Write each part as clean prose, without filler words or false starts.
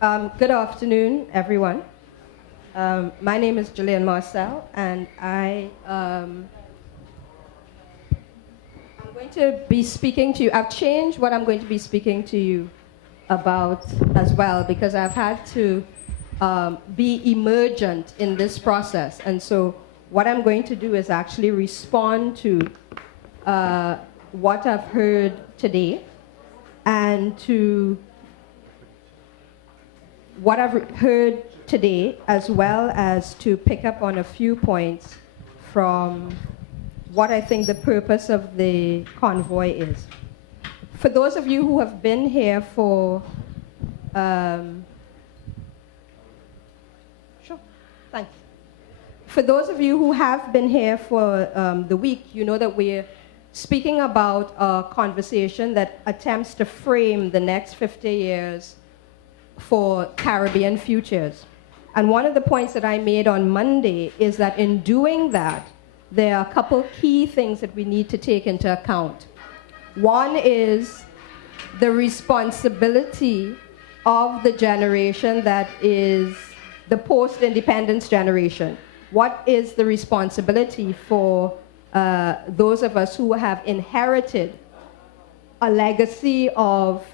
Good afternoon, everyone. My name is Gillian Marcelle, and I'm going to be speaking to you. I've changed what I'm going to be speaking to you about as well, because I've had to be emergent in this process. And so what I'm going to do is actually respond to what I've heard today and to what I've heard today, as well as to pick up on a few points from what I think the purpose of the convoy is. For those of you who have been here for, For those of you who have been here for the week, you know that we're speaking about a conversation that attempts to frame the next 50 years for Caribbean futures. And one of the points that I made on Monday is that in doing that, there are a couple key things that we need to take into account. One is the responsibility of the generation that is the post-independence generation. What is the responsibility for those of us who have inherited a legacy of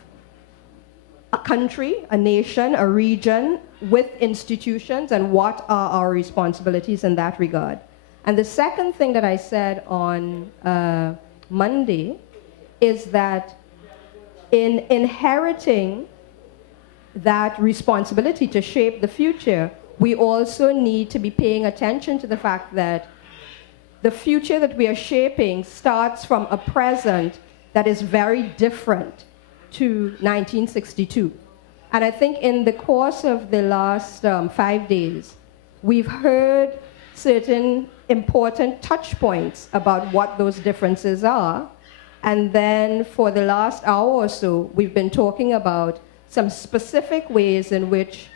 a country, a nation, a region with institutions, and what are our responsibilities in that regard? And the second thing that I said on Monday is that in inheriting that responsibility to shape the future, we also need to be paying attention to the fact that the future that we are shaping starts from a present that is very different to 1962. And I think in the course of the last 5 days, we've heard certain important touch points about what those differences are. And then for the last hour or so, we've been talking about some specific ways in which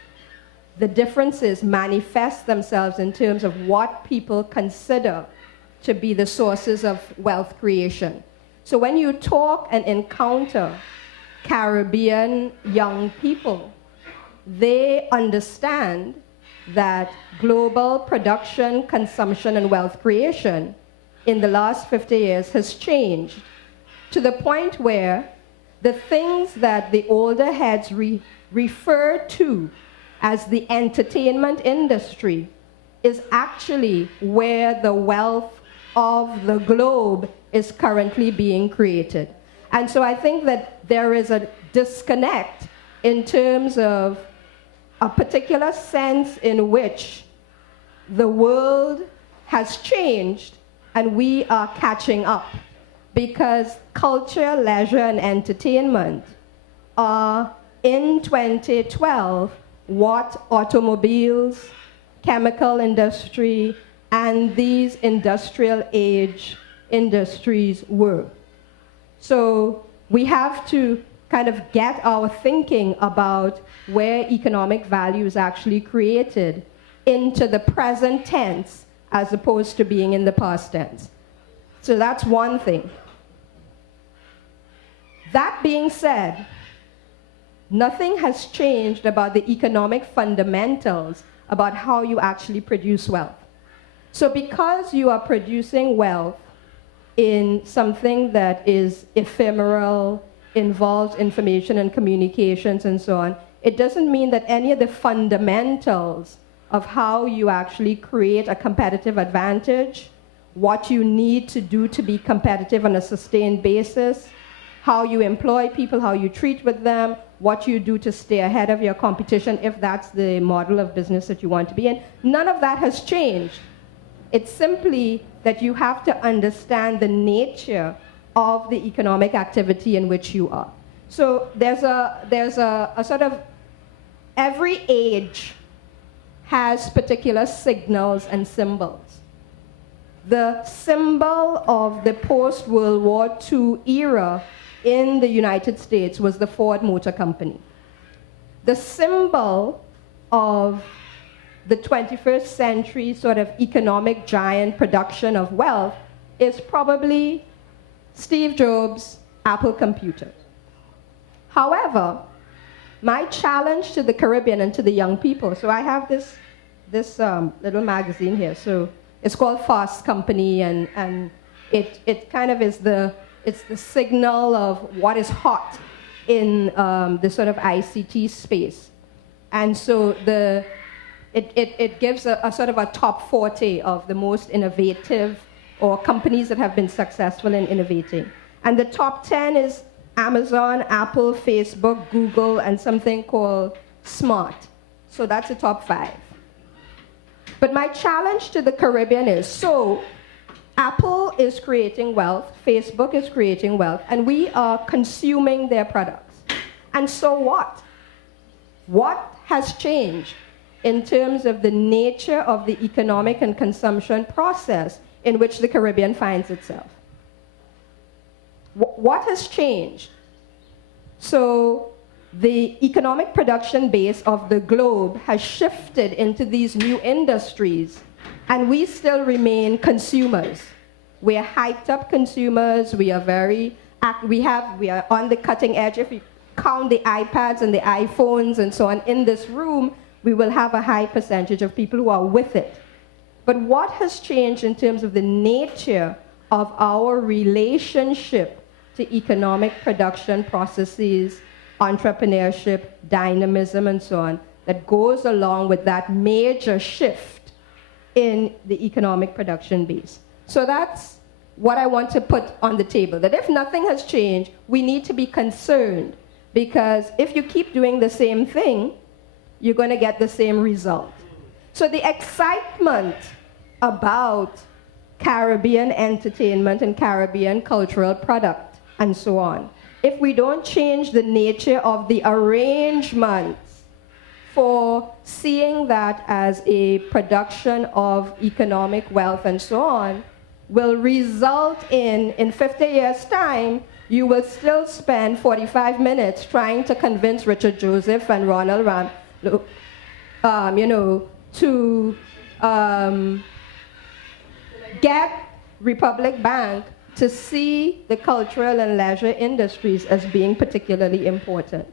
the differences manifest themselves in terms of what people consider to be the sources of wealth creation. So when you talk and encounter Caribbean young people, they understand that global production, consumption, and wealth creation in the last 50 years has changed to the point where the things that the older heads refer to as the entertainment industry is actually where the wealth of the globe is currently being created. And so I think that there is a disconnect in terms of a particular sense in which the world has changed and we are catching up, because culture, leisure, and entertainment are in 2012 what automobiles, chemical industry, and these industrial age industries were. So we have to kind of get our thinking about where economic value is actually created into the present tense as opposed to being in the past tense. So that's one thing. That being said, nothing has changed about the economic fundamentals about how you actually produce wealth. So because you are producing wealth in something that is ephemeral, involves information and communications and so on, it doesn't mean that any of the fundamentals of how you actually create a competitive advantage, what you need to do to be competitive on a sustained basis, how you employ people, how you treat with them, what you do to stay ahead of your competition, if that's the model of business that you want to be in. None of that has changed. It's simply that you have to understand the nature of the economic activity in which you are. So there's a sort of, every age has particular signals and symbols. The symbol of the post-World War II era in the United States was the Ford Motor Company. The symbol of the 21st century sort of economic giant production of wealth is probably Steve Jobs' Apple computers. However, My challenge to the Caribbean and to the young people, so I have this little magazine here. So it's called Fast Company, and it kind of is it's the signal of what is hot in the sort of ICT space. And so it gives a sort of a top 40 of the most innovative or companies that have been successful in innovating. And the top 10 is Amazon, Apple, Facebook, Google, and something called Smart. So that's the top 5. But my challenge to the Caribbean is, so Apple is creating wealth, Facebook is creating wealth, and we are consuming their products. And so what? What has changed in terms of the nature of the economic and consumption process in which the Caribbean finds itself? What has changed? So the economic production base of the globe has shifted into these new industries, and we still remain consumers. We are hyped up consumers. We are we are on the cutting edge. If you count the iPads and the iPhones and so on in this room, we will have a high percentage of people who are with it. But what has changed in terms of the nature of our relationship to economic production processes, entrepreneurship, dynamism, and so on, that goes along with that major shift in the economic production base? So that's what I want to put on the table, that if nothing has changed, we need to be concerned, because if you keep doing the same thing, you're going to get the same result. So the excitement about Caribbean entertainment and Caribbean cultural product and so on, if we don't change the nature of the arrangements for seeing that as a production of economic wealth and so on, will result in 50 years' time, you will still spend 45 minutes trying to convince Richard Joseph and Ronald Ram, to get Republic Bank to see the cultural and leisure industries as being particularly important.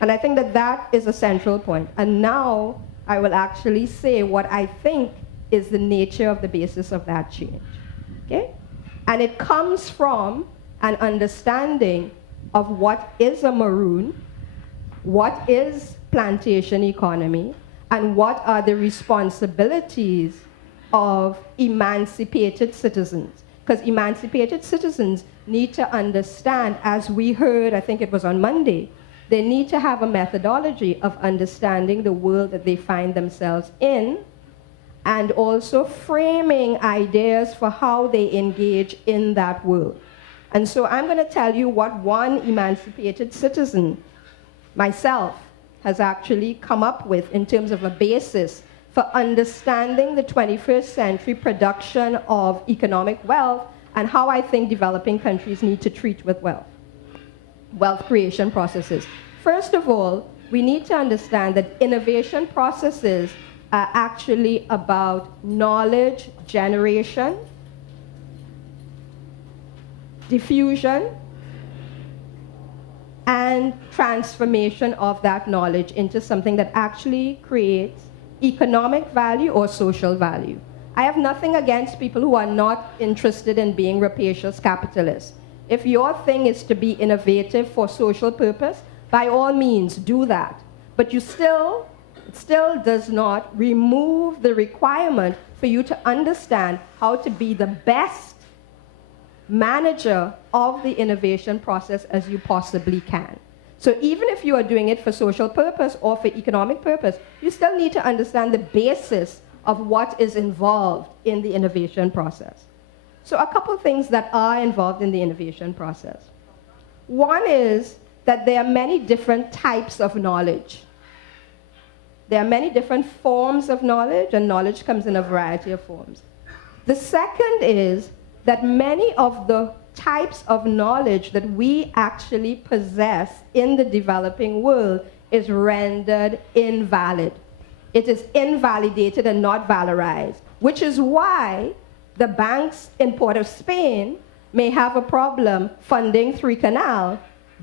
And I think that that is a central point. And now I will actually say what I think is the nature of the basis of that change. Okay? And it comes from an understanding of what is a Maroon, what is plantation economy, and what are the responsibilities of emancipated citizens. Because emancipated citizens need to understand, as we heard, I think it was on Monday, they need to have a methodology of understanding the world that they find themselves in, and also framing ideas for how they engage in that world. And so I'm going to tell you what one emancipated citizen, myself, has actually come up with in terms of a basis for understanding the 21st century production of economic wealth and how I think developing countries need to treat with wealth creation processes. First of all, we need to understand that innovation processes are actually about knowledge generation, diffusion, and transformation of that knowledge into something that actually creates economic value or social value. I have nothing against people who are not interested in being rapacious capitalists. If your thing is to be innovative for social purpose, by all means, do that. But it still does not remove the requirement for you to understand how to be the best manager of the innovation process as you possibly can. So even if you are doing it for social purpose or for economic purpose, you still need to understand the basis of what is involved in the innovation process. So a couple of things that are involved in the innovation process. One is that there are many different types of knowledge. There are many different forms of knowledge, and knowledge comes in a variety of forms. The second is that many of the types of knowledge that we actually possess in the developing world is rendered invalid. It is invalidated and not valorized, which is why the banks in Port of Spain may have a problem funding Three Canal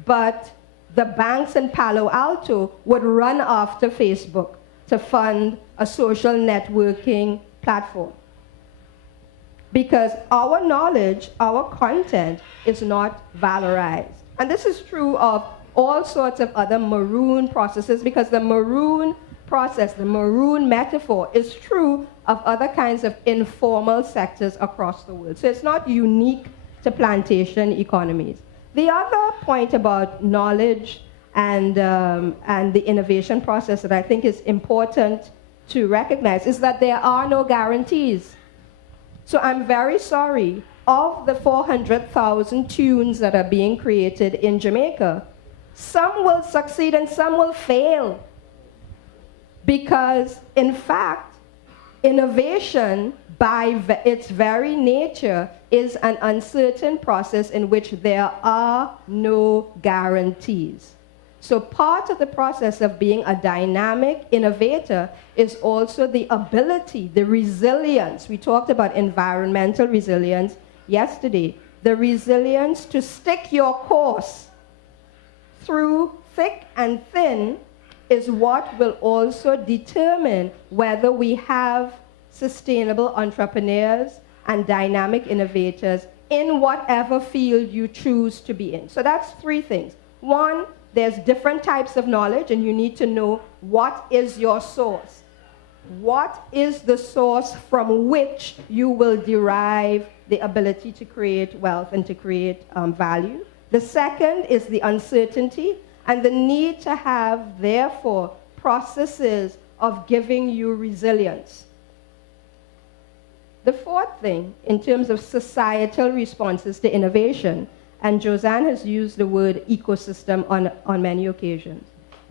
but the banks in Palo Alto would run after Facebook to fund a social networking platform. Because our knowledge, our content is not valorized. And this is true of all sorts of other Maroon processes, because the Maroon process, the Maroon metaphor, is true of other kinds of informal sectors across the world. So it's not unique to plantation economies. The other point about knowledge and the innovation process that I think is important to recognize is that there are no guarantees. So I'm very sorry, of the 400,000 tunes that are being created in Jamaica, some will succeed and some will fail. Because, in fact, innovation, by its very nature, is an uncertain process in which there are no guarantees. So part of the process of being a dynamic innovator is also the ability, the resilience. We talked about environmental resilience yesterday. The resilience to stick your course through thick and thin is what will also determine whether we have sustainable entrepreneurs and dynamic innovators in whatever field you choose to be in. So that's three things. One, there's different types of knowledge, and you need to know what is your source. What is the source from which you will derive the ability to create wealth and to create value? The second is the uncertainty and the need to have, therefore, processes of giving you resilience. The fourth thing, in terms of societal responses to innovation, and Josanne has used the word ecosystem on many occasions.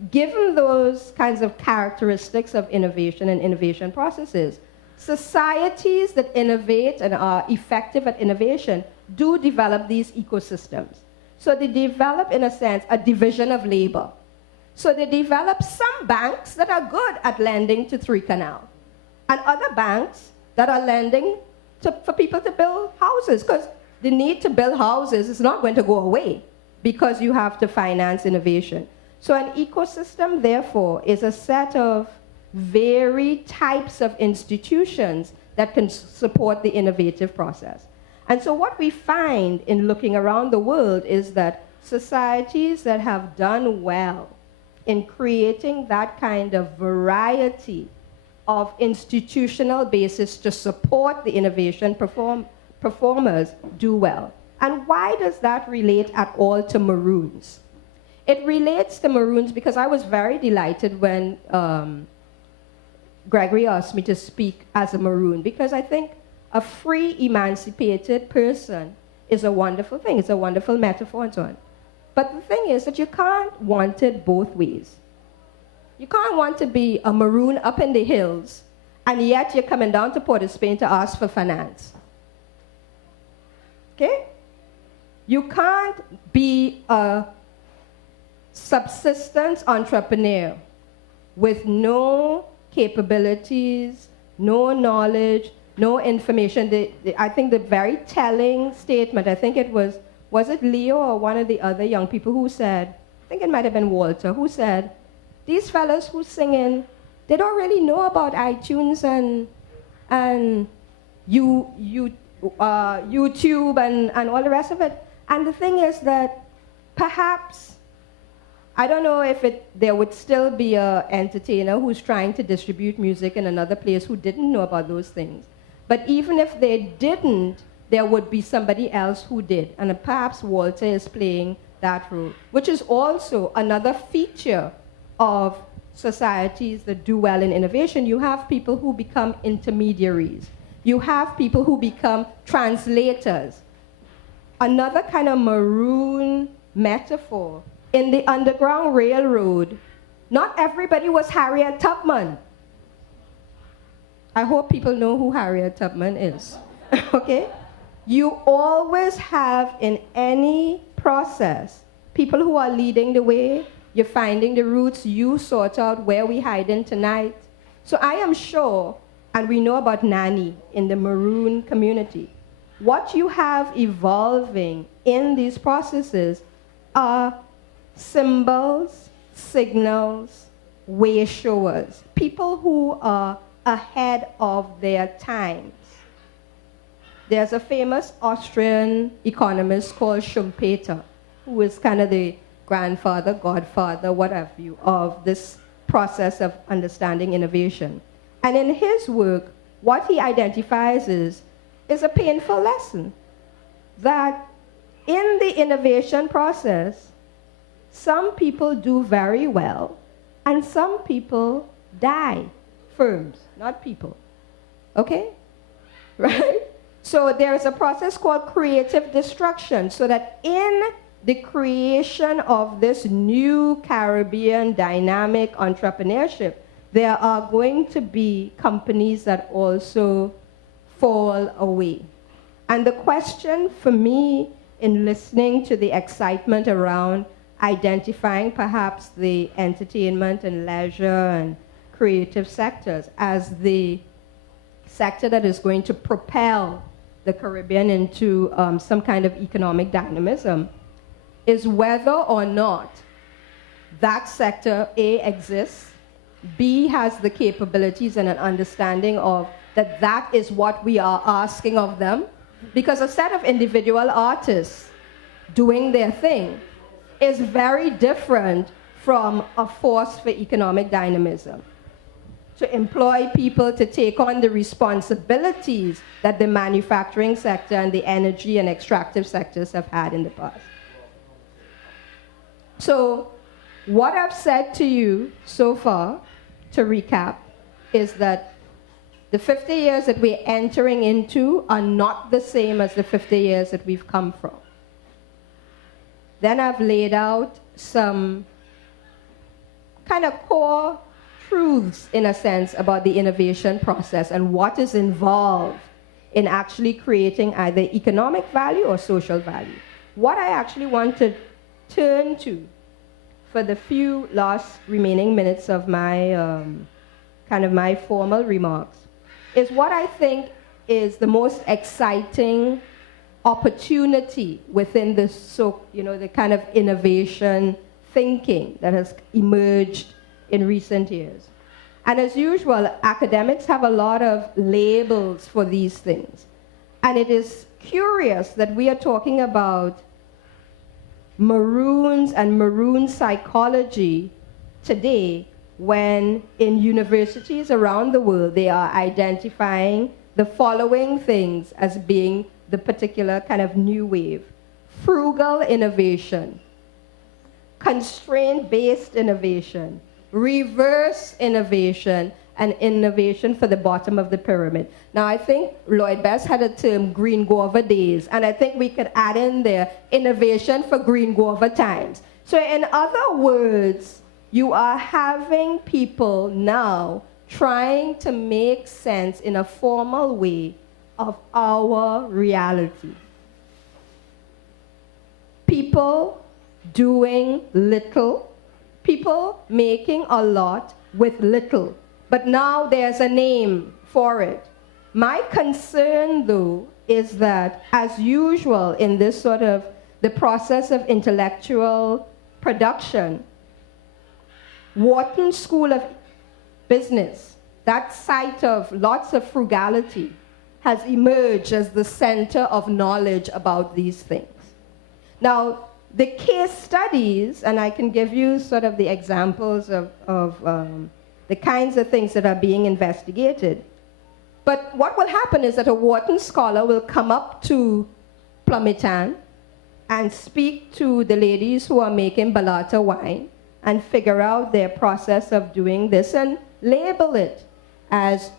Given those kinds of characteristics of innovation and innovation processes, societies that innovate and are effective at innovation do develop these ecosystems. So they develop, in a sense, a division of labor. So they develop some banks that are good at lending to Three Canal, and other banks that are lending for people to build houses, because the need to build houses is not going to go away because you have to finance innovation. So an ecosystem, therefore, is a set of varied types of institutions that can support the innovative process. And so what we find in looking around the world is that societies that have done well in creating that kind of variety of institutional basis to support the innovation performers do well. And why does that relate at all to Maroons? It relates to Maroons because I was very delighted when Gregory asked me to speak as a Maroon, because I think a free, emancipated person is a wonderful thing. It's a wonderful metaphor and so on. But the thing is that you can't want it both ways. You can't want to be a Maroon up in the hills, and yet you're coming down to Port of Spain to ask for finance. Okay? You can't be a subsistence entrepreneur with no capabilities, no knowledge, no information. I think the very telling statement, I think it was it Leo or one of the other young people who said, I think it might have been Walter, who said, these fellas who singing, they don't really know about iTunes and YouTube and all the rest of it. And the thing is that perhaps, I don't know if there would still be an entertainer who's trying to distribute music in another place who didn't know about those things. But even if they didn't, there would be somebody else who did. And perhaps Walter is playing that role, which is also another feature of societies that do well in innovation. You have people who become intermediaries. You have people who become translators. Another kind of Maroon metaphor, in the Underground Railroad, not everybody was Harriet Tubman. I hope people know who Harriet Tubman is. Okay? You always have in any process people who are leading the way. You're finding the routes. You sort out where we hiding tonight. So I am sure, and we know about Nanny in the Maroon community, what you have evolving in these processes are symbols, signals, way showers, people who are ahead of their times. There's a famous Austrian economist called Schumpeter, who is kind of the grandfather, godfather, what have you, of this process of understanding innovation. And in his work, what he identifies is a painful lesson that in the innovation process, some people do very well and some people die. Firms, not people. Okay? Right? So there's a process called creative destruction, so that in the creation of this new Caribbean dynamic entrepreneurship, there are going to be companies that also fall away. And the question for me in listening to the excitement around identifying perhaps the entertainment and leisure and creative sectors as the sector that is going to propel the Caribbean into some kind of economic dynamism is whether or not that sector, A, exists, B, has the capabilities and an understanding of that is what we are asking of them. Because a set of individual artists doing their thing is very different from a force for economic dynamism. To employ people to take on the responsibilities that the manufacturing sector and the energy and extractive sectors have had in the past. So what I've said to you so far, to recap, is that the 50 years that we're entering into are not the same as the 50 years that we've come from. Then I've laid out some kind of core truths, in a sense, about the innovation process and what is involved in actually creating either economic value or social value. What I actually want to turn to for the few last remaining minutes of my my formal remarks is what I think is the most exciting opportunity within the the kind of innovation thinking that has emerged in recent years. And as usual, academics have a lot of labels for these things. And it is curious that we are talking about Maroons and Maroon psychology today when in universities around the world they are identifying the following things as being the particular kind of new wave: frugal innovation, constraint-based innovation, reverse innovation, and innovation for the bottom of the pyramid. Now, I think Lloyd Best had a term, green guava days, and I think we could add in there innovation for green guava times. So in other words, you are having people now trying to make sense in a formal way of our reality. People doing little, people making a lot with little. But now there's a name for it. My concern, though, is that, as usual in this sort of the process of intellectual production, Wharton School of Business, that site of lots of frugality, has emerged as the center of knowledge about these things. Now, the case studies, and I can give you sort of the examples of the kinds of things that are being investigated. But what will happen is that a Wharton scholar will come up to Plum Mitan and speak to the ladies who are making balata wine and figure out their process of doing this and label it as,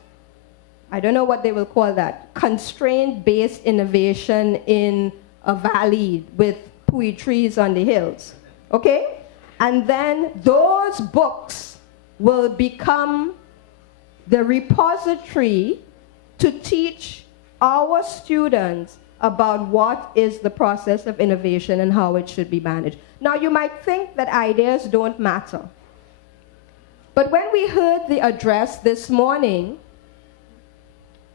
I don't know what they will call that, constraint-based innovation in a valley with pui trees on the hills, okay? And then those books will become the repository to teach our students about what is the process of innovation and how it should be managed. Now, you might think that ideas don't matter. But when we heard the address this morning,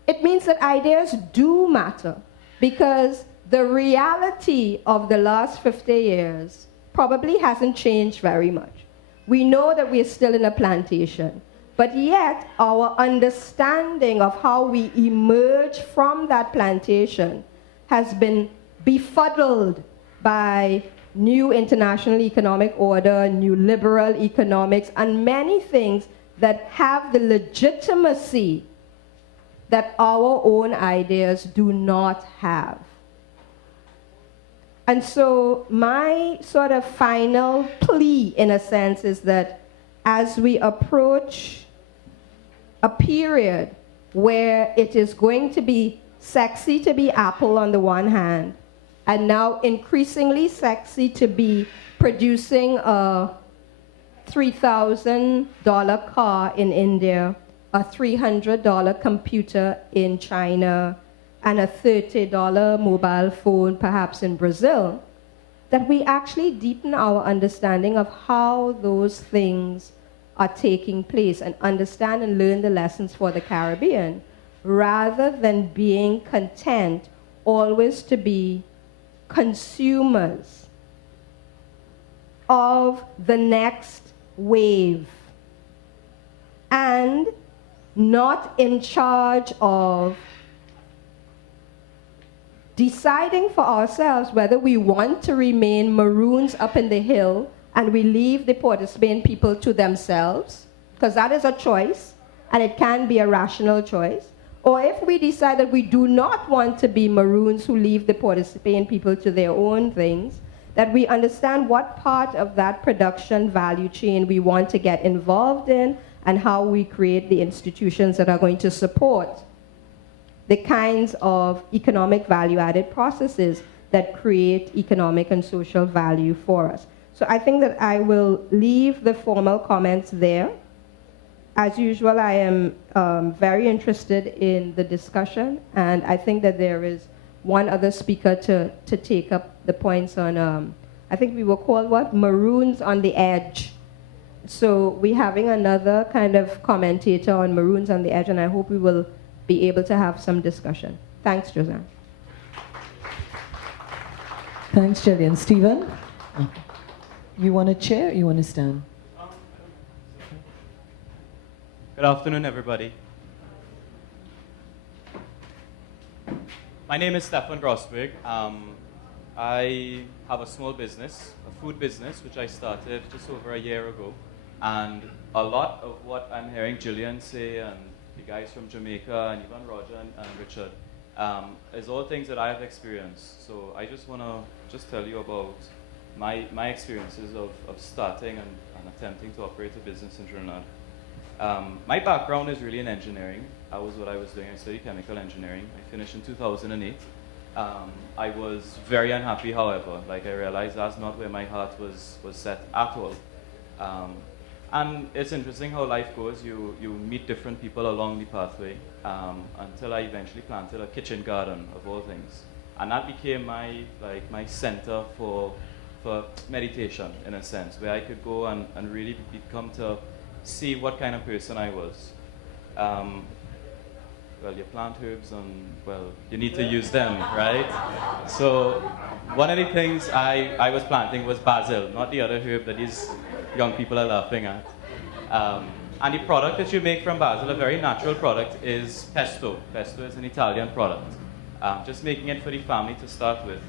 it means that ideas do matter, because the reality of the last 50 years probably hasn't changed very much. We know that we're still in a plantation, but yet our understanding of how we emerge from that plantation has been befuddled by new international economic order, new liberal economics, and many things that have the legitimacy that our own ideas do not have. And so my sort of final plea, in a sense, is that as we approach a period where it is going to be sexy to be Apple on the one hand, and now increasingly sexy to be producing a $3,000 car in India, a $300 computer in China, and a $30 mobile phone perhaps in Brazil, that we actually deepen our understanding of how those things are taking place and understand and learn the lessons for the Caribbean, rather than being content always to be consumers of the next wave and not in charge of deciding for ourselves whether we want to remain Maroons up in the hill and we leave the Port of Spain people to themselves, because that is a choice, and it can be a rational choice, or if we decide that we do not want to be Maroons who leave the Port of Spain people to their own things, that we understand what part of that production value chain we want to get involved in and how we create the institutions that are going to support the kinds of economic value-added processes that create economic and social value for us. So I think that I will leave the formal comments there. As usual, I am very interested in the discussion, and I think that there is one other speaker to take up the points on, I think we were called what? Maroons on the Edge. So we're having another kind of commentator on Maroons on the Edge, and I hope we will be able to have some discussion. Thanks, Josanne. Thanks, Gillian. Stephen, you want to chair or you want to stand? Good afternoon, everybody. My name is Stefan Grossberg. I have a small business, a food business, which I started just over a year ago. And a lot of what I'm hearing Gillian say, and the guys from Jamaica, and even Roger and Richard, is all things that I have experienced. So I just want to tell you about my experiences of starting and attempting to operate a business in Trinidad. My background is really in engineering. That was what I was doing. I studied chemical engineering. I finished in 2008. I was very unhappy, however. Like, I realized that's not where my heart was set at all. And it's interesting how life goes. You meet different people along the pathway until I eventually planted a kitchen garden, of all things. And that became my center for meditation, in a sense, where I could go and really become to see what kind of person I was. Well, you plant herbs and, well, you need to use them, right? So one of the things I was planting was basil, not the other herb that these young people are laughing at. And the product that you make from basil, a very natural product, is pesto. Pesto is an Italian product. Just making it for the family to start with.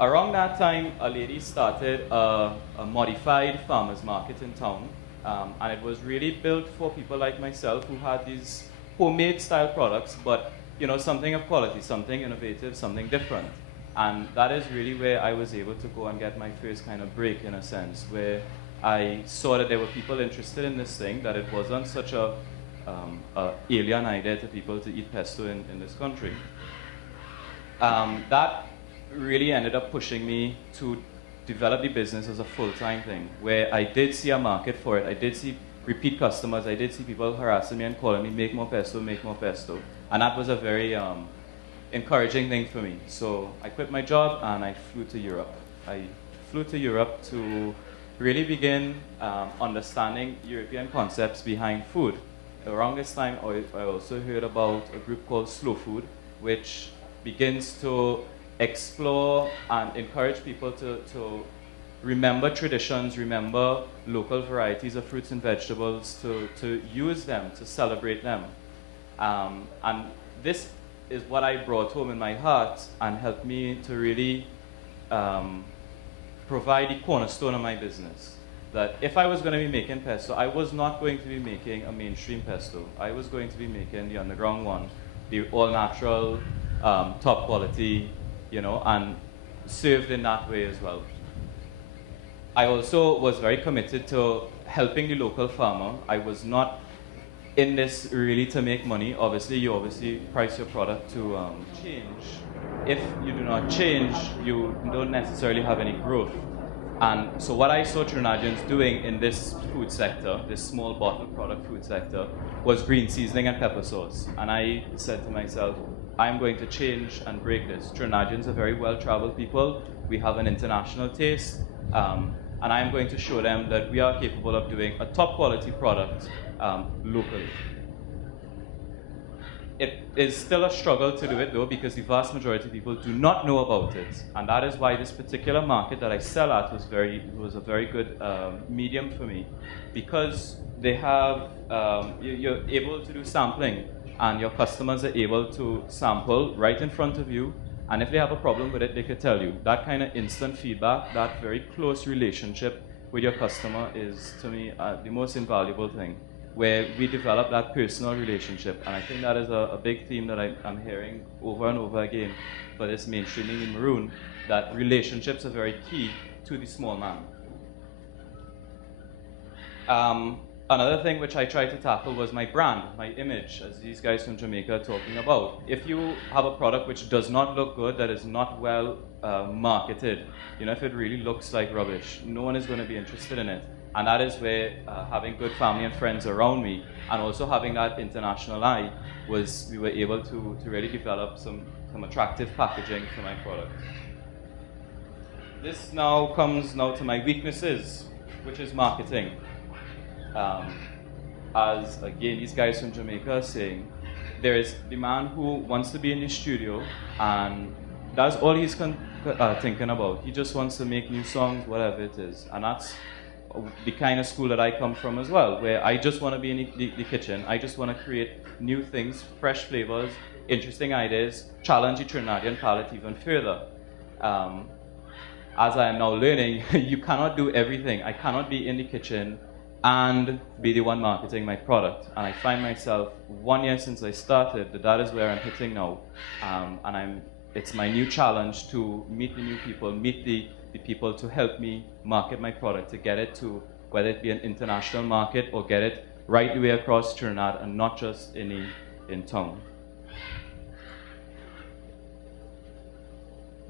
Around that time, a lady started a modified farmers market in town. And it was really built for people like myself who had these homemade style products, but something of quality, something innovative, something different. And that is really where I was able to go and get my first kind of break, in a sense, where I saw that there were people interested in this thing, that it wasn't such a alien idea to people to eat pesto in this country. That really ended up pushing me to develop the business as a full-time thing, where I did see a market for it. I did see repeat customers. I did see people harassing me and calling me, make more pesto, make more pesto. And that was a very encouraging thing for me. So I quit my job and I flew to Europe. I flew to Europe to really begin understanding European concepts behind food. Around this time, I also heard about a group called Slow Food, which begins to explore and encourage people to remember traditions, remember local varieties of fruits and vegetables, to use them, to celebrate them. And this is what I brought home in my heart and helped me to really provide the cornerstone of my business. That if I was going to be making pesto, I was not going to be making a mainstream pesto. I was going to be making the underground one, the all-natural, top quality, you know, and served in that way as well. I also was very committed to helping the local farmer. I was not in this really to make money. Obviously, you price your product to change. If you do not change, you don't necessarily have any growth. And so what I saw Trinidadians doing in this food sector, this small bottle product food sector, was green seasoning and pepper sauce. And I said to myself, I'm going to change and break this. Trinidadians are very well-traveled people. We have an international taste. And I'm going to show them that we are capable of doing a top quality product locally. It is still a struggle to do it though, because the vast majority of people do not know about it. And that is why this particular market that I sell at was a very good medium for me, because they have, you're able to do sampling, and your customers are able to sample right in front of you. And if they have a problem with it, they could tell you. That kind of instant feedback, that very close relationship with your customer is, to me, the most invaluable thing, where we develop that personal relationship. And I think that is a big theme that I'm hearing over and over again for this mainstreaming in Maroon, that relationships are very key to the small man. Another thing which I tried to tackle was my brand, my image, as these guys from Jamaica are talking about. If you have a product which does not look good, that is not well marketed, you know, if it really looks like rubbish, no one is going to be interested in it. And that is where having good family and friends around me, and also having that international eye, we were able to really develop some attractive packaging for my product. This now comes to my weaknesses, which is marketing. As again, these guys from Jamaica are saying, there is the man who wants to be in the studio, and that's all he's thinking about. He just wants to make new songs, whatever it is. And that's the kind of school that I come from as well, where I just want to be in the kitchen. I just want to create new things, fresh flavors, interesting ideas, challenge the Trinidadian palate even further. As I am now learning, you cannot do everything. I cannot be in the kitchen and be the one marketing my product. And I find myself, 1 year since I started, that is where I'm hitting now. And it's my new challenge to meet the new people, meet the people to help me market my product, to get it to, whether it be an international market or get it right the way across Trinidad and not just in town.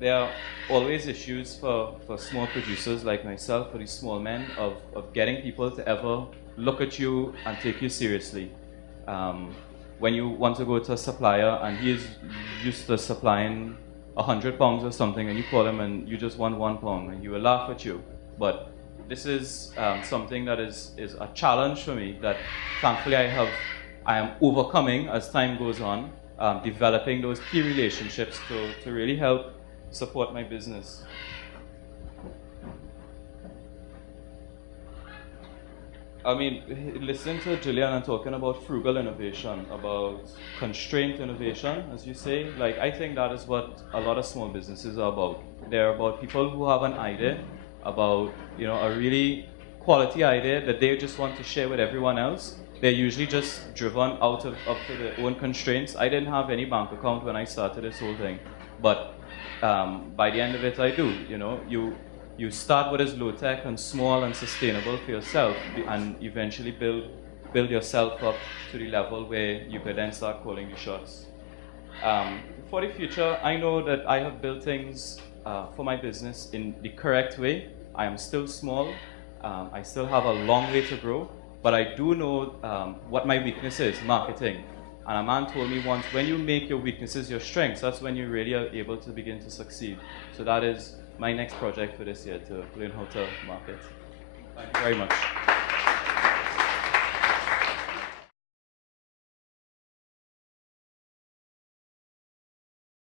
There are always issues for small producers like myself, for these small men, of getting people to ever look at you and take you seriously. When you want to go to a supplier and he is used to supplying 100 pounds or something, and you call him and you just want 1 pound, and he will laugh at you. But this is something that is a challenge for me that thankfully I am overcoming as time goes on, developing those key relationships to really help support my business. I mean, listening to Gillian and talking about frugal innovation, about constraint innovation, as you say, like, I think that is what a lot of small businesses are about. They're about people who have an idea, about, you know, a really quality idea that they just want to share with everyone else. They're usually just driven up to their own constraints. I didn't have any bank account when I started this whole thing, but by the end of it, I do. You know, you start what is low-tech and small and sustainable for yourself, and eventually build yourself up to the level where you could then start calling the shots. For the future, I know that I have built things for my business in the correct way. I am still small. I still have a long way to grow, but I do know what my weakness is, marketing. And a man told me once, when you make your weaknesses your strengths, that's when you really are able to begin to succeed. So that is my next project for this year, to learn how to market. Thank you very much.